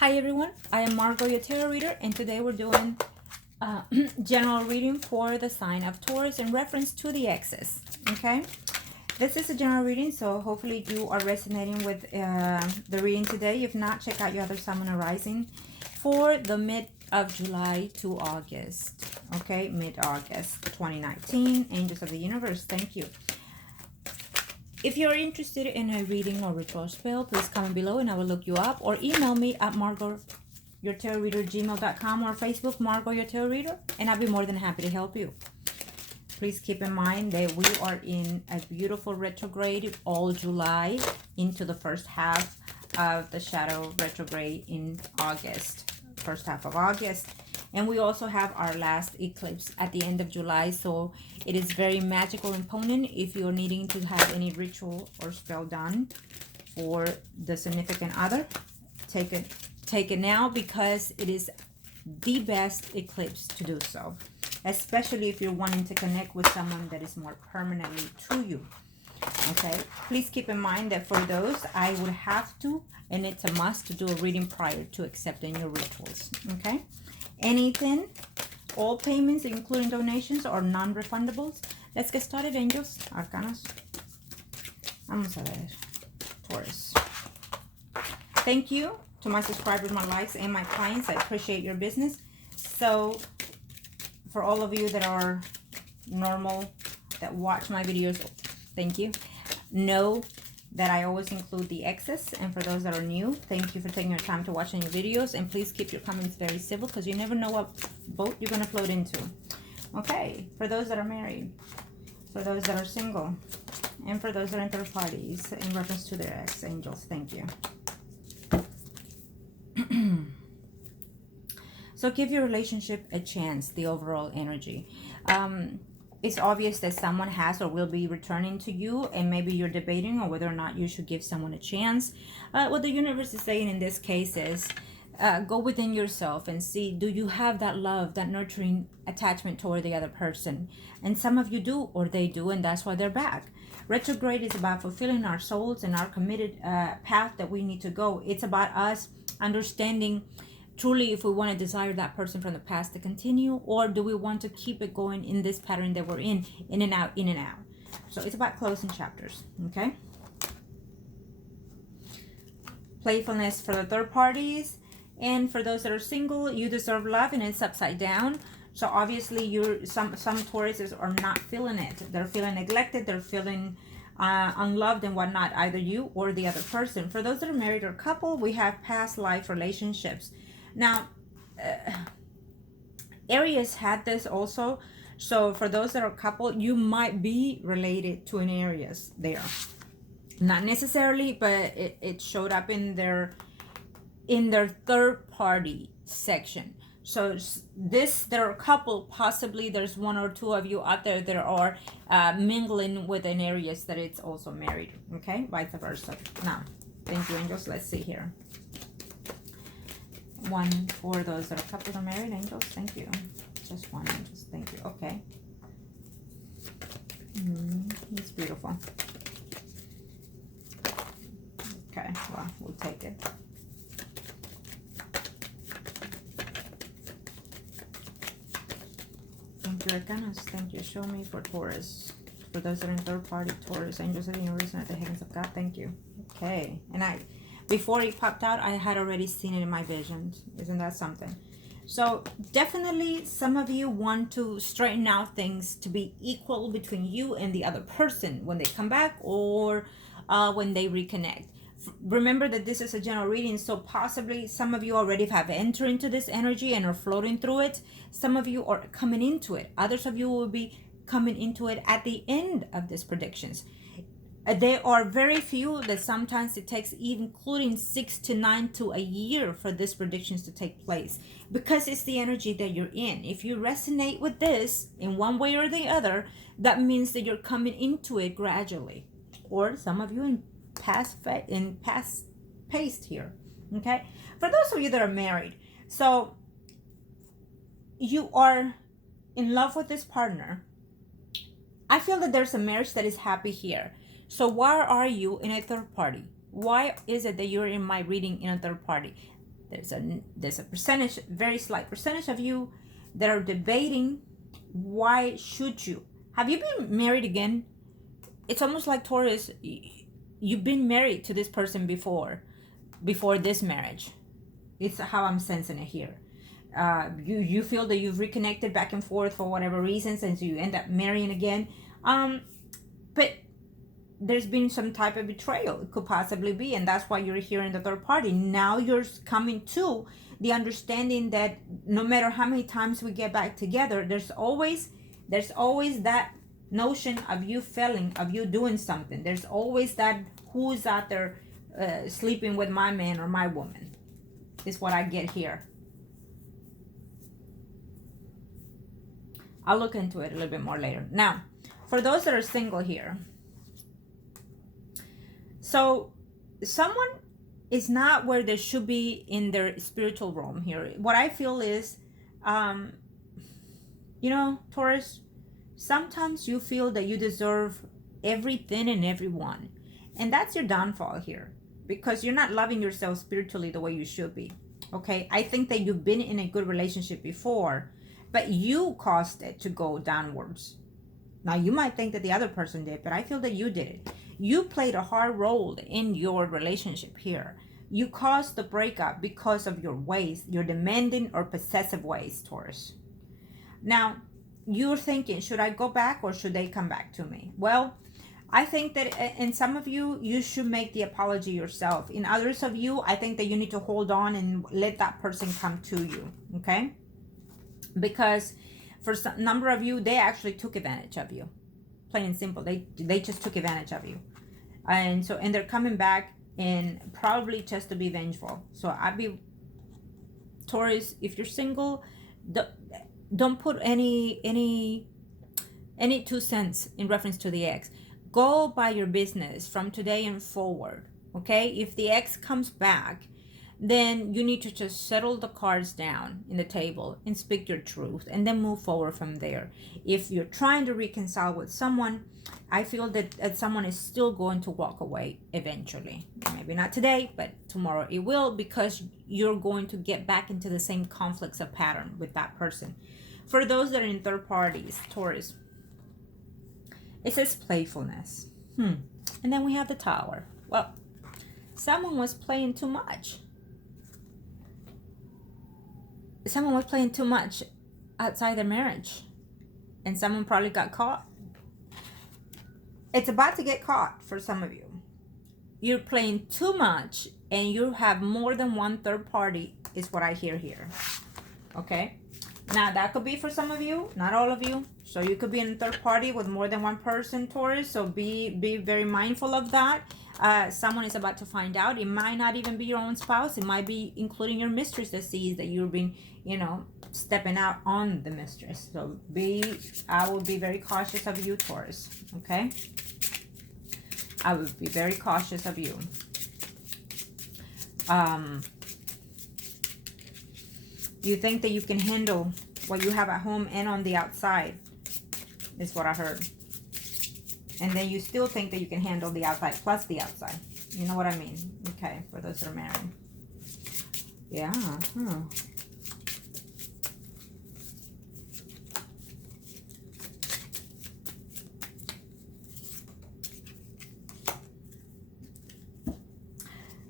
Hi everyone, I am Margo, your tarot reader, and today we're doing general reading for the sign of Taurus in reference to the exes. Okay, this is a general reading, so hopefully you are resonating with the reading today. If not, check out your other Sun, Moon, or Rising for the mid of July to August. Okay, mid-August 2019. Angels of the universe, thank you. If you're interested in a reading or ritual spell, please comment below and I will look you up, or email me at margourtarotreader@gmail.com or Facebook Margo your tarot reader, and I'll be more than happy to help you. Please keep in mind that we are in a beautiful retrograde all July into the first half of the shadow retrograde in August, first half of August. And we also have our last eclipse at the end of July, so it is very magical and potent if you're needing to have any ritual or spell done for the significant other. Take it now, because it is the best eclipse to do so, especially if you're wanting to connect with someone that is more permanently to you. Okay, please keep in mind that for those, I would have to, and it's a must, to do a reading prior to accepting your rituals. Okay, anything, all payments including donations are non-refundables. Let's get started, angels, arcanas. Vamos a ver. Taurus. Thank you to my subscribers, my likes, and my clients. I appreciate your business. So for all of you that are normal, that watch my videos, thank you. Know that I always include the exes, and for those that are new, thank you for taking your time to watch any videos, and please keep your comments very civil, because you never know what boat you're going to float into. Okay, for those that are married, for those that are single, and for those that are in third parties in reference to their ex, angels, thank you. So give your relationship a chance, the overall energy. It's obvious that someone has or will be returning to you, and maybe you're debating on whether or not you should give someone a chance. What the universe is saying in this case is go within yourself and see, do you have that love, that nurturing attachment toward the other person? And some of you do, or they do, and that's why they're back. Retrograde is about fulfilling our souls and our committed path that we need to go. It's about us understanding truly if we want to desire that person from the past to continue, or do we want to keep it going in this pattern that we're in and out, in and out. So it's about closing chapters. Okay, playfulness for the third parties, and for those that are single, you deserve love, and it's upside down. So obviously you're some Tauruses are not feeling it. They're feeling neglected, they're feeling unloved and whatnot, either you or the other person. For those that are married or couple, we have past life relationships. Now, Aries had this also. So for those that are couple, you might be related to an Aries there. Not necessarily, but it showed up in their third party section. So they're a couple, possibly there's one or two of you out there that are mingling with an Aries that it's also married. Okay, vice versa. Now, thank you, angels. Let's see here. One for those that are couples or married, angels, thank you. Just one, angels, thank you. Okay. It's beautiful. Okay, well, we'll take it. Thank you, arcanas. Thank you. Show me for Taurus. For those that are in third party, Taurus, angels of the universe, and at the heavens of God, thank you. Okay, and before it popped out, I had already seen it in my visions. Isn't that something? So definitely some of you want to straighten out things to be equal between you and the other person when they come back, or when they reconnect. Remember that this is a general reading, so possibly some of you already have entered into this energy and are floating through it. Some of you are coming into it. Others of you will be coming into it at the end of these predictions. There are very few that sometimes it takes including 6 to 9 to a year for these predictions to take place, because it's the energy that you're in. If you resonate with this in one way or the other, that means that you're coming into it gradually, or some of you in past paced here. Okay, for those of you that are married, so you are in love with this partner. I feel that there's a marriage that is happy here. So why are you in a third party? Why is it that you're in my reading in a third party? There's a percentage, very slight percentage of you that are debating, why should you? Have you been married again? It's almost like, Taurus, you've been married to this person before this marriage. It's how I'm sensing it here. You feel that you've reconnected back and forth for whatever reasons, and so you end up marrying again. But there's been some type of betrayal. It could possibly be, and that's why you're here in the third party. Now you're coming to the understanding that no matter how many times we get back together, there's always that notion of you failing, of you doing something. There's always that, who's out there sleeping with my man or my woman, is what I get here. I'll look into it a little bit more later. Now, for those that are single here, so someone is not where they should be in their spiritual realm here. What I feel is, Taurus, sometimes you feel that you deserve everything and everyone. And that's your downfall here, because you're not loving yourself spiritually the way you should be. Okay, I think that you've been in a good relationship before, but you caused it to go downwards. Now, you might think that the other person did, but I feel that you did it. You played a hard role in your relationship here. You caused the breakup because of your ways, your demanding or possessive ways, Taurus. Now, you're thinking, should I go back or should they come back to me? Well, I think that in some of you, you should make the apology yourself. In others of you, I think that you need to hold on and let that person come to you, okay? Because for some number of you, they actually took advantage of you. Plain and simple. They just took advantage of you. And they're coming back, and probably just to be vengeful. So I'd be, Taurus, if you're single, don't put any 2 cents in reference to the ex. Go by your business from today and forward, okay? If the ex comes back, then you need to just settle the cards down in the table and speak your truth, and then move forward from there. If you're trying to reconcile with someone, I feel that someone is still going to walk away eventually. Maybe not today, but tomorrow it will, because you're going to get back into the same conflicts of pattern with that person. For those that are in third parties, Taurus, it says playfulness. And then we have the Tower. Well, someone was playing too much. Someone was playing too much outside their marriage, and someone probably got caught. It's about to get caught for some of you. You're playing too much, and you have more than one third party, is what I hear here. Okay? Now, that could be for some of you, not all of you. So you could be in a third party with more than one person, Taurus. So be very mindful of that. Someone is about to find out. It might not even be your own spouse. It might be including your mistress that sees that you've been, stepping out on the mistress. So I will be very cautious of you, Taurus. Okay? I would be very cautious of you. You think that you can handle what you have at home and on the outside, is what I heard. And then you still think that you can handle the outside plus the outside. You know what I mean? Okay, for those that are married. Yeah.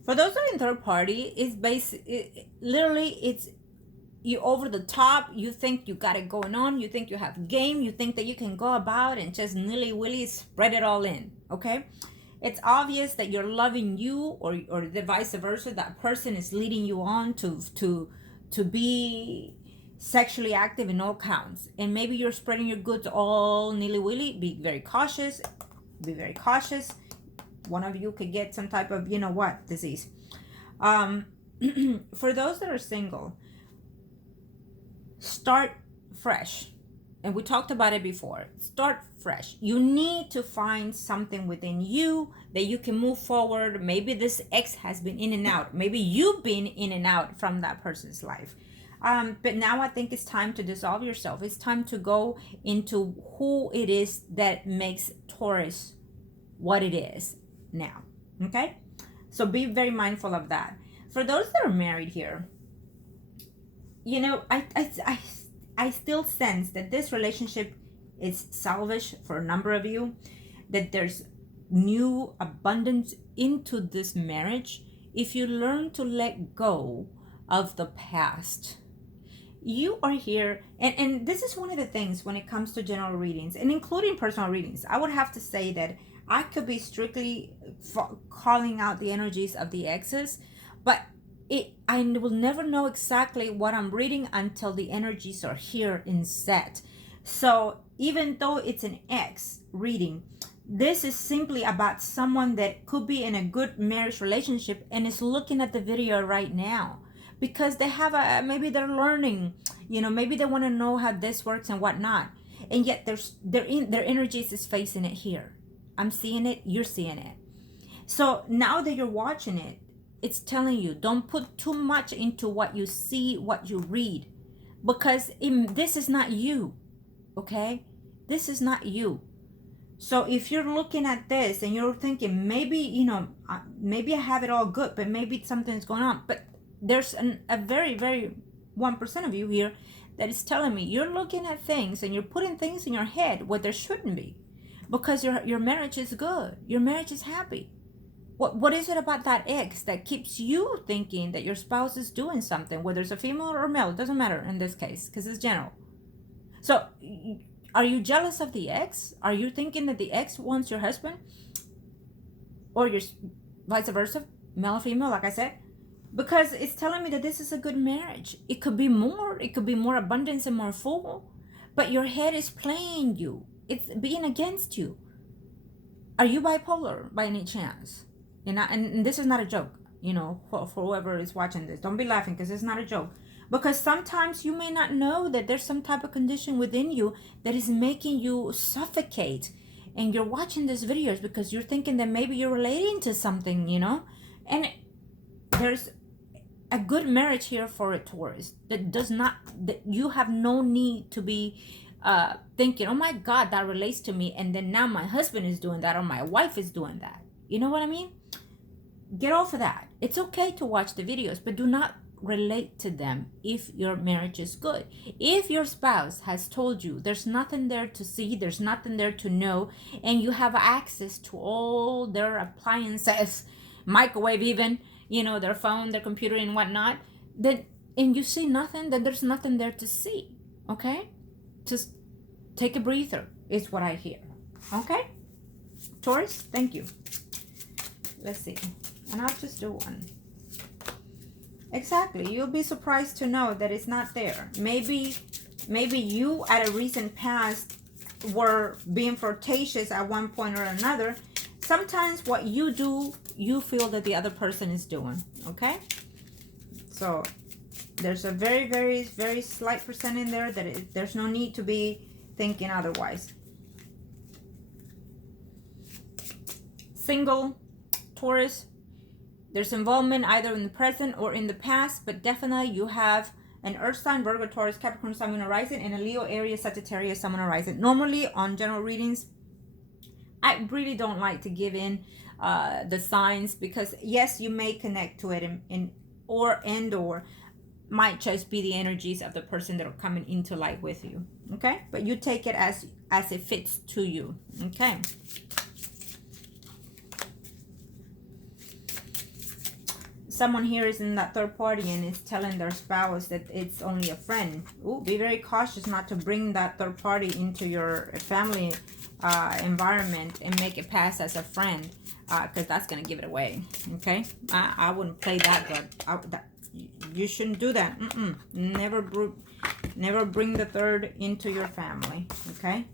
For those that are in third party, it's you over the top. You think you got it going on. You think you have game. You think that you can go about and just nilly-willy spread it all in. Okay? It's obvious that you're loving you, or the vice versa. That person is leading you on to be sexually active in all counts. And maybe you're spreading your goods all nilly-willy. Be very cautious. Be very cautious. One of you could get some type of, disease. For those that are single, start fresh. And we talked about it before. Start fresh. You need to find something within you that you can move forward. Maybe this ex has been in and out. Maybe you've been in and out from that person's life. But now I think it's time to dissolve yourself. It's time to go into who it is that makes Taurus what it is now. Okay? So be very mindful of that. For those that are married here, you know, I still sense that this relationship is salvage for a number of you, that there's new abundance into this marriage if you learn to let go of the past. You are here, and this is one of the things when it comes to general readings and including personal readings. I would have to say that I could be strictly calling out the energies of the exes, but I will never know exactly what I'm reading until the energies are here in set. So even though it's an ex reading, this is simply about someone that could be in a good marriage relationship and is looking at the video right now because they have maybe they're learning, you know, maybe they want to know how this works and whatnot, and yet their energies is facing it here. I'm seeing it, you're seeing it. So now that you're watching it, it's telling you, don't put too much into what you see, what you read, because this is not you, okay? This is not you. So if you're looking at this and you're thinking, maybe, you know, maybe I have it all good, but maybe something's going on. But there's a very, very 1% of you here that is telling me you're looking at things and you're putting things in your head where there shouldn't be, because your marriage is good. Your marriage is happy. What is it about that ex that keeps you thinking that your spouse is doing something, whether it's a female or male? It doesn't matter in this case because it's general. So are you jealous of the ex? Are you thinking that the ex wants your husband? Or your vice versa, male or female, like I said? Because it's telling me that this is a good marriage. It could be more. It could be more abundance and more full. But your head is playing you. It's being against you. Are you bipolar by any chance? And this is not a joke, you know, for whoever is watching this. Don't be laughing because it's not a joke. Because sometimes you may not know that there's some type of condition within you that is making you suffocate. And you're watching these videos because you're thinking that maybe you're relating to something, you know. And there's a good marriage here for a Taurus that you have no need to be thinking, oh my God, that relates to me. And then now my husband is doing that or my wife is doing that. You know what I mean? Get off of that. It's okay to watch the videos, but do not relate to them if your marriage is good. If your spouse has told you there's nothing there to see, there's nothing there to know, and you have access to all their appliances, microwave even, you know, their phone, their computer and whatnot, then, and you see nothing, then there's nothing there to see, okay? Just take a breather is what I hear, okay? Taurus, thank you. Let's see. And I'll just do one. Exactly. You'll be surprised to know that it's not there. Maybe you at a recent past were being flirtatious at one point or another. Sometimes what you do, you feel that the other person is doing. Okay? So there's a very, very, very slight percent in there that there's no need to be thinking otherwise. Single Taurus, there's involvement either in the present or in the past, but definitely you have an Earth sign, Virgo, Taurus, Capricorn, Sun, Moon, Horizon, and a Leo, Aries, Sagittarius, Sun, Moon, Horizon. Normally on general readings, I really don't like to give in the signs because yes, you may connect to it or might just be the energies of the person that are coming into life with you. Okay, but you take it as it fits to you. Okay. Someone here is in that third party and is telling their spouse that it's only a friend. Ooh, be very cautious not to bring that third party into your family environment and make it pass as a friend, because that's going to give it away. Okay, I wouldn't play that good. You shouldn't do that. Never bring the third into your family. Okay,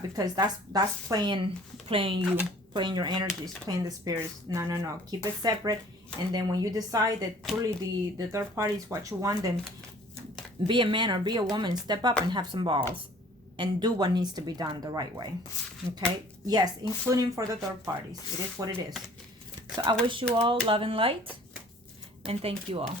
because that's playing your energies, playing the spirits. No. Keep it separate. And then when you decide that truly the third party is what you want, then be a man or be a woman, step up and have some balls and do what needs to be done the right way. Okay? Yes, including for the third parties. It is what it is. So I wish you all love and light, and thank you all.